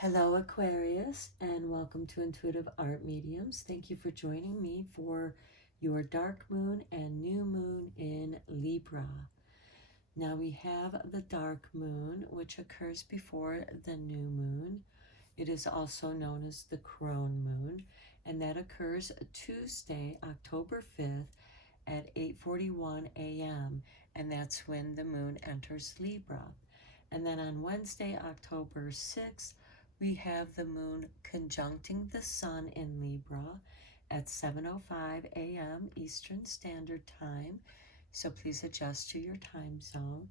Hello, Aquarius, and welcome to Intuitive Art Mediums. Thank you for joining me for your dark moon and new moon in Libra. Now we have the dark moon, which occurs before the new moon. It is also known as the crone moon, and that occurs Tuesday, October 5th at 8:41 a.m., and that's when the moon enters Libra. And then on Wednesday, October 6th, we have the moon conjuncting the sun in Libra at 7:05 a.m. Eastern Standard Time. So please adjust to your time zone.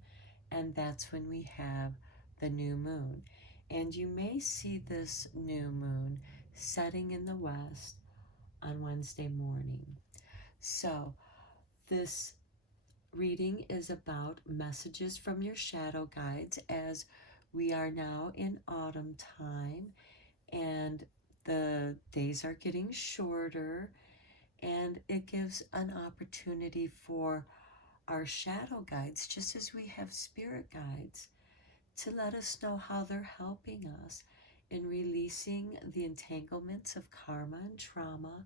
And that's when we have the new moon. And you may see this new moon setting in the west on Wednesday morning. So this reading is about messages from your shadow guides as we are now in autumn time and the days are getting shorter, and it gives an opportunity for our shadow guides, just as we have spirit guides, to let us know how they're helping us in releasing the entanglements of karma and trauma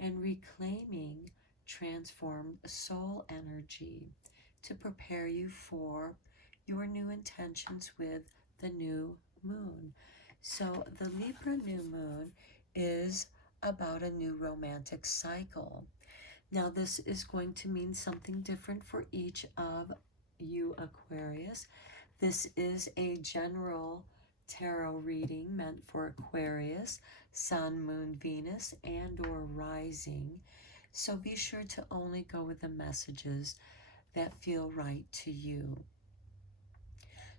and reclaiming transformed soul energy to prepare you for your new intentions with the new moon. So the Libra new moon is about a new romantic cycle. Now this is going to mean something different for each of you, Aquarius. This is a general tarot reading meant for Aquarius, Sun, Moon, Venus, and or rising. So be sure to only go with the messages that feel right to you.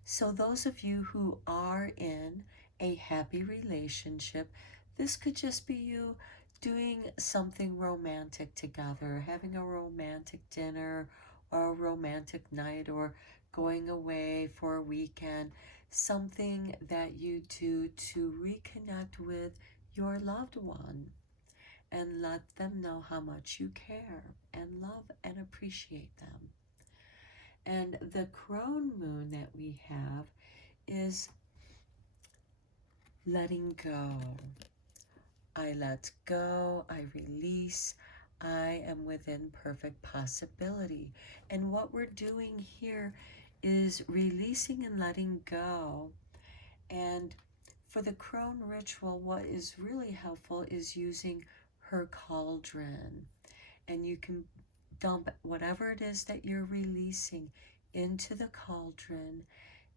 So those of you who are in a happy relationship, this could just be you doing something romantic together, having a romantic dinner or a romantic night, or going away for a weekend, something that you do to reconnect with your loved one and let them know how much you care and love and appreciate them. And the crone moon that we have is letting go. I let go, I release, I am within perfect possibility. And what we're doing here is releasing and letting go. And for the crone ritual, what is really helpful is using her cauldron. And you can dump whatever it is that you're releasing into the cauldron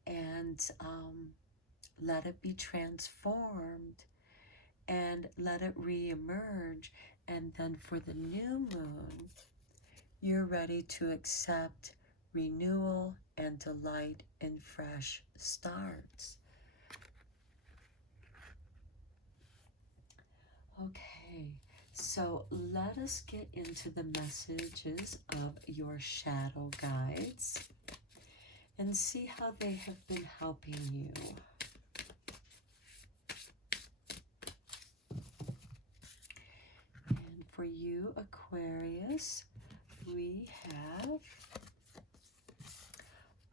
and let it be transformed and let it re-emerge. And then for the new moon, you're ready to accept renewal and delight in fresh starts. Okay, so let us get into the messages of your shadow guides and see how they have been helping you. And for you, Aquarius, we have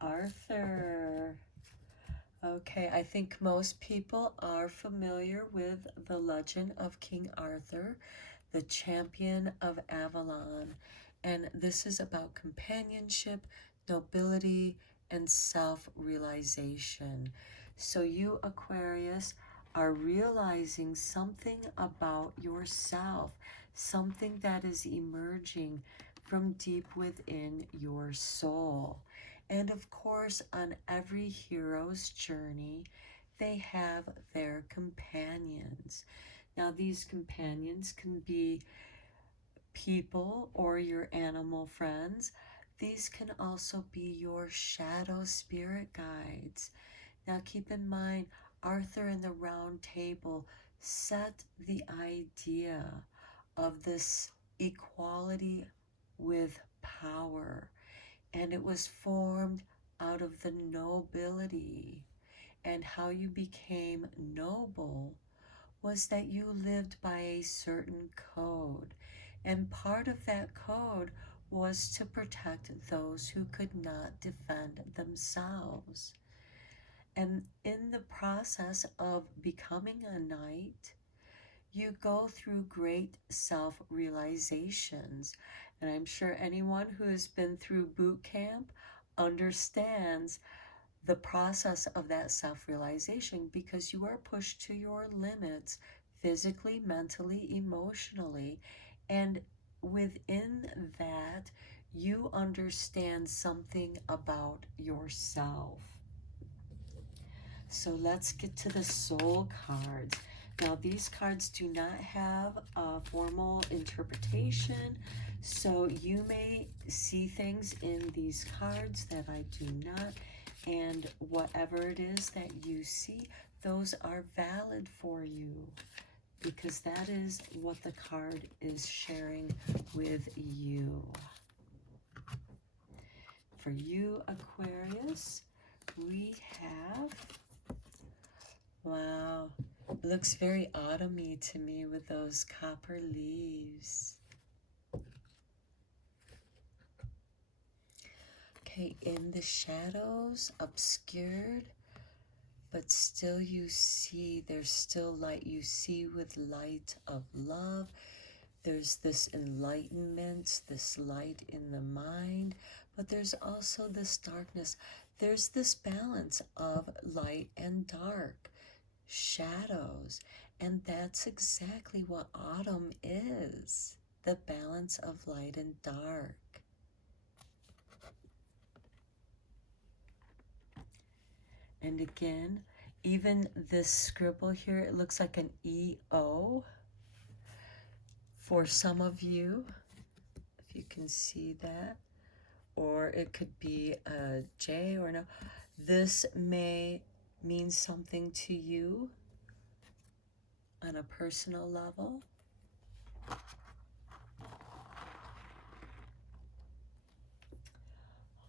Arthur. Okay, I think most people are familiar with the legend of King Arthur, the champion of Avalon. And this is about companionship, nobility, and self-realization. So you, Aquarius, are realizing something about yourself, something that is emerging from deep within your soul. And of course, on every hero's journey, they have their companions. Now, these companions can be people or your animal friends. These can also be your shadow spirit guides. Now, keep in mind, Arthur and the Round Table set the idea of this equality with power. And it was formed out of the nobility. And how you became noble was that you lived by a certain code. And part of that code was to protect those who could not defend themselves. And in the process of becoming a knight, you go through great self-realizations. And I'm sure anyone who has been through boot camp understands the process of that self-realization, because you are pushed to your limits physically, mentally, emotionally, and within that you understand something about yourself. So let's get to the soul cards. Now these cards do not have a formal interpretation, so you may see things in these cards that I do not, and whatever it is that you see, those are valid for you, because that is what the card is sharing with you. For you, Aquarius, we have, wow, it looks very autumny to me with those copper leaves. Okay, in the shadows, obscured, but still you see, there's still light. You see with light of love. There's this enlightenment, this light in the mind, but there's also this darkness. There's this balance of light and dark, shadows, and that's exactly what autumn is, the balance of light and dark. And again, even this scribble here, it looks like an E-O. For some of you, if you can see that, or it could be a J or no. This may mean something to you on a personal level.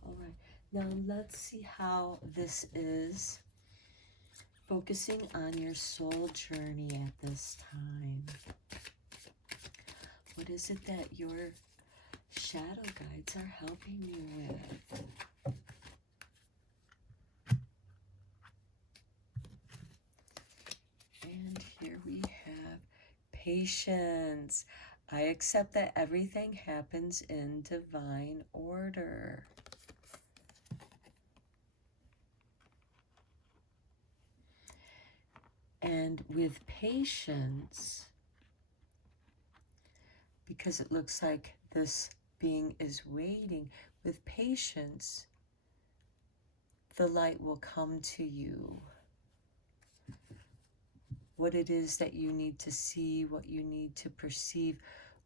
All right, now let's see how this is focusing on your soul journey at this time. What is it that your shadow guides are helping you with? And here we have patience. I accept that everything happens in divine order. And with patience, because it looks like this being is waiting, with patience, the light will come to you. What it is that you need to see, what you need to perceive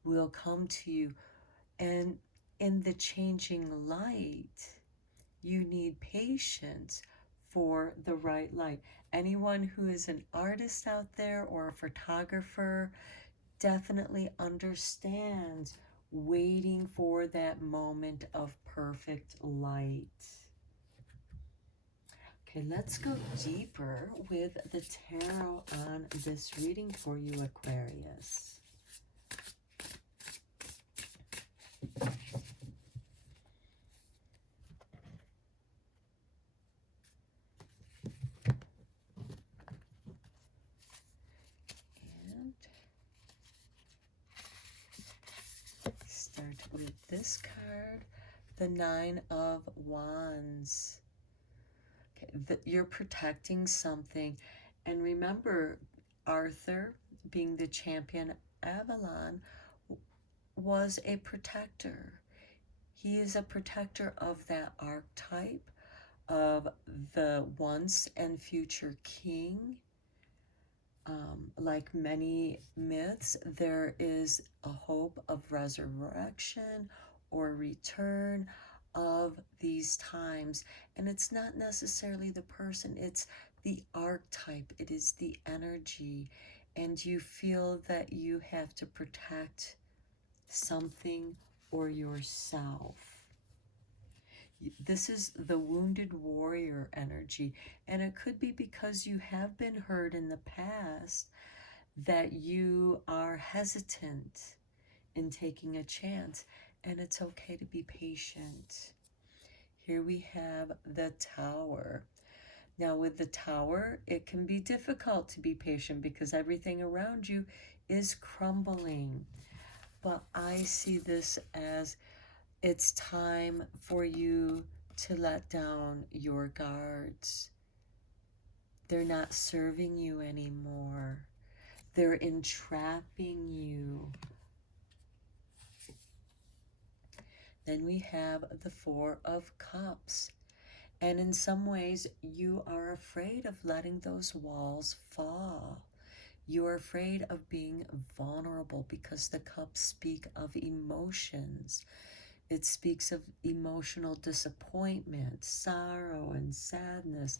will come to you. And in the changing light, you need patience for the right light. Anyone who is an artist out there or a photographer definitely understands waiting for that moment of perfect light. Okay, let's go deeper with the tarot on this reading for you, Aquarius. And start with this card, the Nine of Wands. That you're protecting something. And remember, Arthur, being the champion Avalon, was a protector. He is a protector of that archetype of the once and future king. Like many myths, there is a hope of resurrection or return of these times. And it's not necessarily the person, it's the archetype, it is the energy. And you feel that you have to protect something or yourself. This is the wounded warrior energy, and it could be because you have been hurt in the past that you are hesitant in taking a chance, and it's okay to be patient. Here we have the Tower. Now with the Tower, it can be difficult to be patient because everything around you is crumbling. But I see this as it's time for you to let down your guards. They're not serving you anymore. They're entrapping you. Then we have the Four of Cups. And in some ways, you are afraid of letting those walls fall. You're afraid of being vulnerable because the cups speak of emotions. It speaks of emotional disappointment, sorrow, and sadness.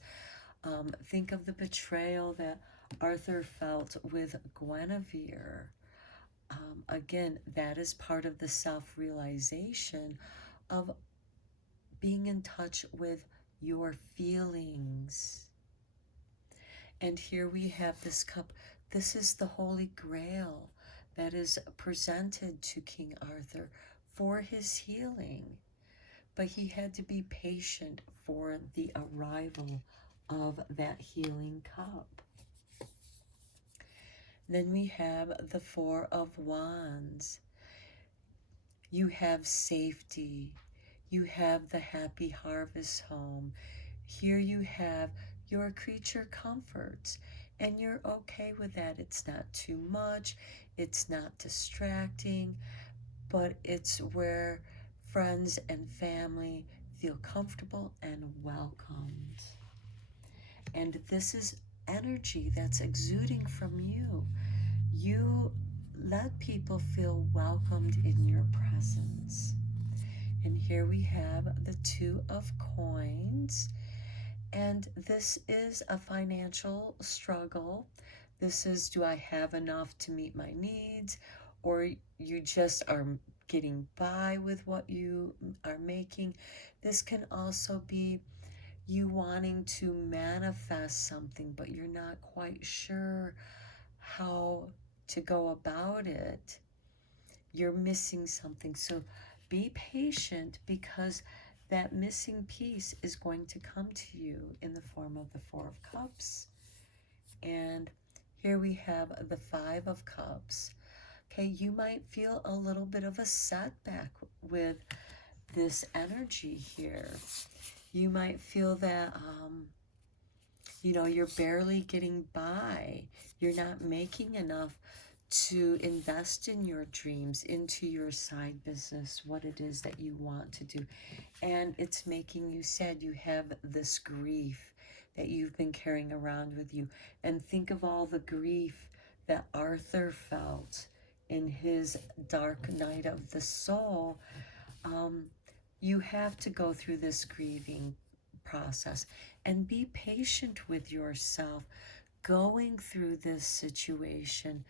Think of the betrayal that Arthur felt with Guinevere. Again, that is part of the self-realization of being in touch with your feelings. And here we have this cup. This is the Holy Grail that is presented to King Arthur for his healing. But he had to be patient for the arrival of that healing cup. Then we have the Four of Wands. You have safety. You have the happy harvest home. Here you have your creature comforts, and you're okay with that. It's not too much. It's not distracting, but it's where friends and family feel comfortable and welcomed. And this is energy that's exuding from you. You let people feel welcomed in your presence. And here we have the Two of Coins. And this is a financial struggle. This is, do I have enough to meet my needs? Or you just are getting by with what you are making. This can also be you wanting to manifest something, but you're not quite sure how to go about it. You're missing something. So be patient, because that missing piece is going to come to you in the form of the Four of Cups. And here we have the Five of Cups. Okay, you might feel a little bit of a setback with this energy here. You might feel that, you're barely getting by. You're not making enough to invest in your dreams, into your side business, what it is that you want to do. And it's making you sad. You have this grief that you've been carrying around with you. And think of all the grief that Arthur felt in his dark night of the soul. You have to go through this grieving process and be patient with yourself going through this situation,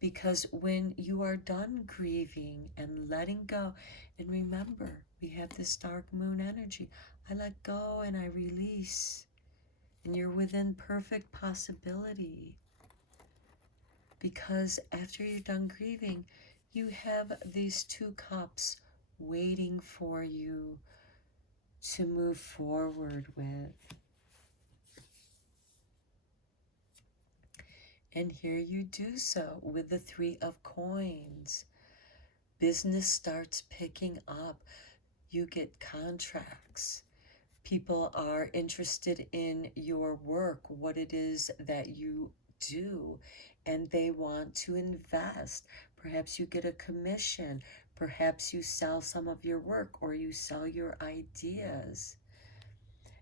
because when you are done grieving and letting go, and remember, we have this dark moon energy, I let go and I release, and you're within perfect possibility, because after you're done grieving, you have these two cups waiting for you to move forward with. And here you do so with the Three of Coins. Business starts picking up. You get contracts. People are interested in your work, what it is that you do, and they want to invest. Perhaps you get a commission. Perhaps you sell some of your work, or you sell your ideas.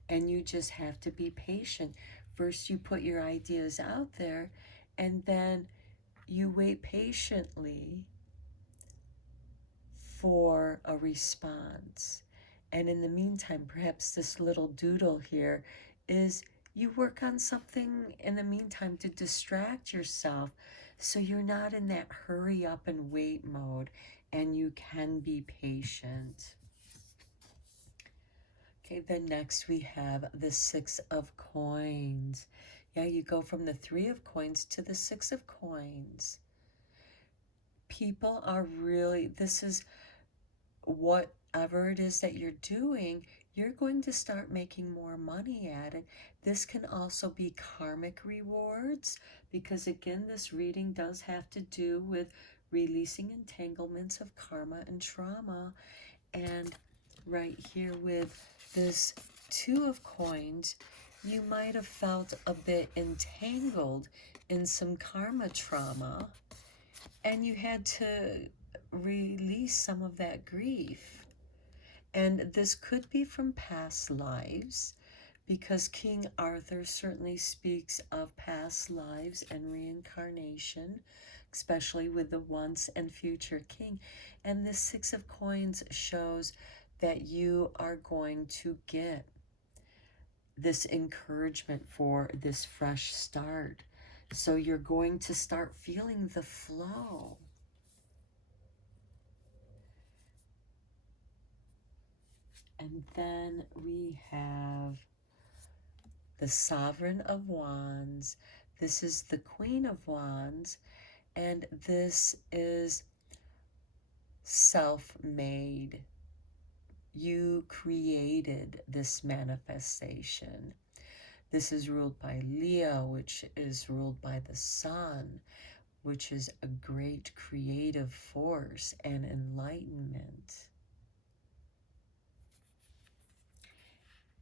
And you just have to be patient. First, you put your ideas out there, and then you wait patiently for a response. And in the meantime, perhaps this little doodle here is you work on something in the meantime to distract yourself, so you're not in that hurry up and wait mode, and you can be patient. Okay, then next we have the Six of Coins. Yeah, you go from the Three of Coins to the Six of Coins. People are really, this is whatever it is that you're doing, you're going to start making more money at it. This can also be karmic rewards, because again, this reading does have to do with releasing entanglements of karma and trauma. And right here with this Two of Coins, you might have felt a bit entangled in some karma trauma, and you had to release some of that grief. And this could be from past lives, because King Arthur certainly speaks of past lives and reincarnation, especially with the once and future king. And this Six of Coins shows that you are going to get this encouragement for this fresh start. So you're going to start feeling the flow. And then we have the Sovereign of Wands. This is the Queen of Wands, and this is self-made. You created this manifestation. This is ruled by Leo, which is ruled by the sun, which is a great creative force and enlightenment.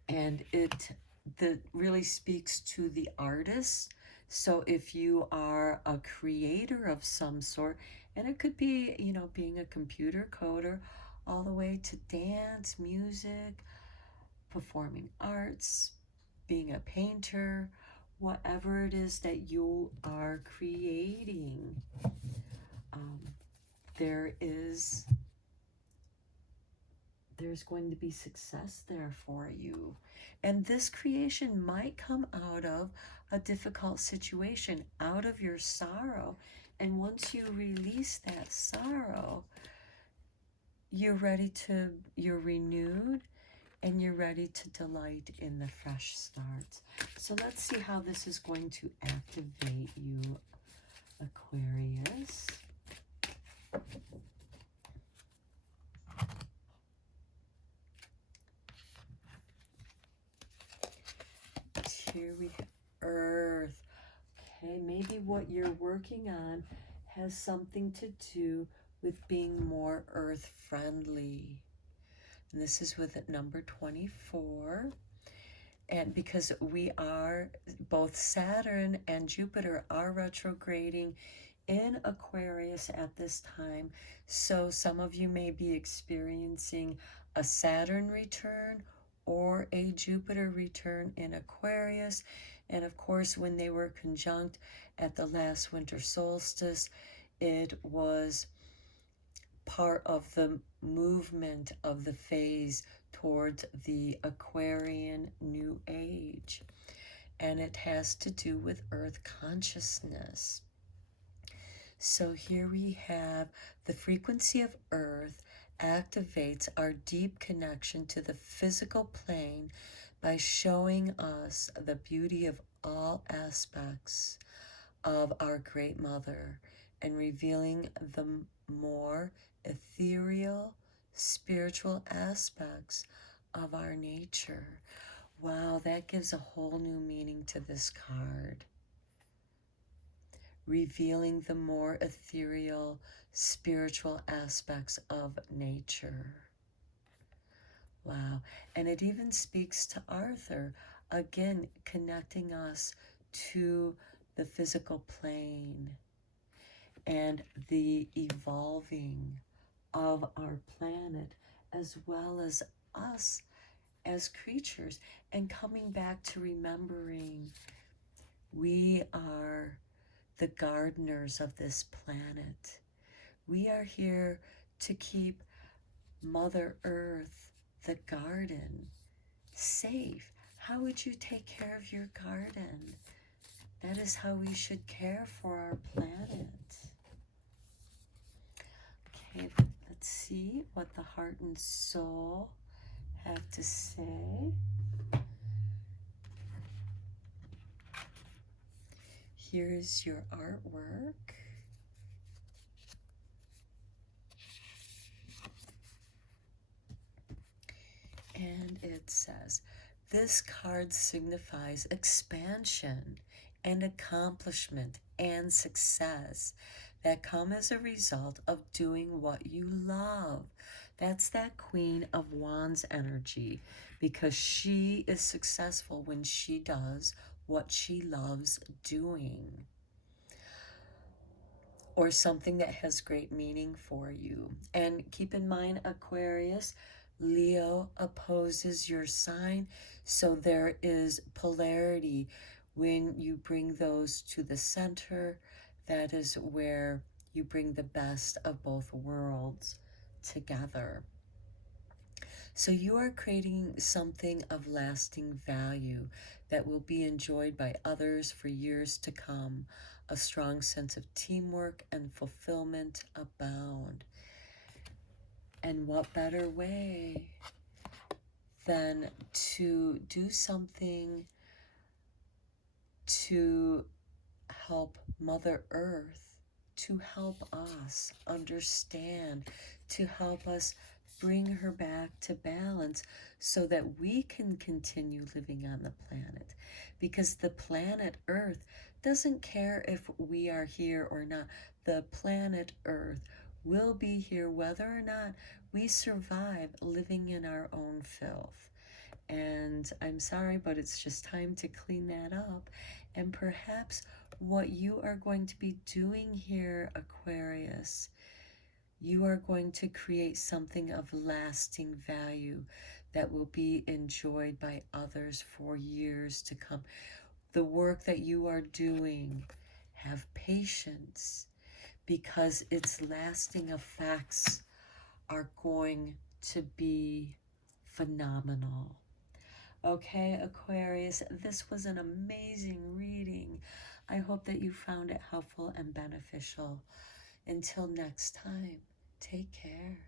And that really speaks to the artist. So if you are a creator of some sort, and it could be, you know, being a computer coder, all the way to dance, music, performing arts, being a painter, whatever it is that you are creating, there's going to be success there for you. And this creation might come out of a difficult situation, out of your sorrow. And once you release that sorrow, you're renewed, and you're ready to delight in the fresh starts. So let's see how this is going to activate you, Aquarius. Here we have Earth. Okay, maybe what you're working on has something to do with being more earth friendly. And this is with number 24. And because we are, both Saturn and Jupiter are retrograding in Aquarius at this time. So some of you may be experiencing a Saturn return or a Jupiter return in Aquarius. And of course, when they were conjunct at the last winter solstice, it was part of the movement of the phase towards the Aquarian New Age. And it has to do with Earth consciousness. So here we have the frequency of Earth activates our deep connection to the physical plane by showing us the beauty of all aspects of our Great Mother and revealing the more ethereal, spiritual aspects of our nature. Wow, that gives a whole new meaning to this card. Revealing the more ethereal, spiritual aspects of nature. Wow. And it even speaks to Arthur, again, connecting us to the physical plane and the evolving of our planet, as well as us as creatures, and coming back to remembering we are the gardeners of this planet. We are here to keep Mother Earth, the garden, safe. How would you take care of your garden? That is how we should care for our planet. Okay, let's see what the heart and soul have to say. Here is your artwork. And it says, this card signifies expansion and accomplishment and success that come as a result of doing what you love. That's that Queen of Wands energy, because she is successful when she does what she loves doing, or something that has great meaning for you. And keep in mind, Aquarius, Leo opposes your sign, so there is polarity. When you bring those to the center, that is where you bring the best of both worlds together. So you are creating something of lasting value that will be enjoyed by others for years to come. A strong sense of teamwork and fulfillment abound. And what better way than to do something to help Mother Earth, to help us understand, to help us bring her back to balance so that we can continue living on the planet. Because the planet Earth doesn't care if we are here or not. The planet Earth will be here whether or not we survive living in our own filth. And I'm sorry, but it's just time to clean that up. And perhaps what you are going to be doing here, Aquarius, you are going to create something of lasting value that will be enjoyed by others for years to come. The work that you are doing, have patience, because its lasting effects are going to be phenomenal. Okay, Aquarius, this was an amazing reading. I hope that you found it helpful and beneficial. Until next time, take care.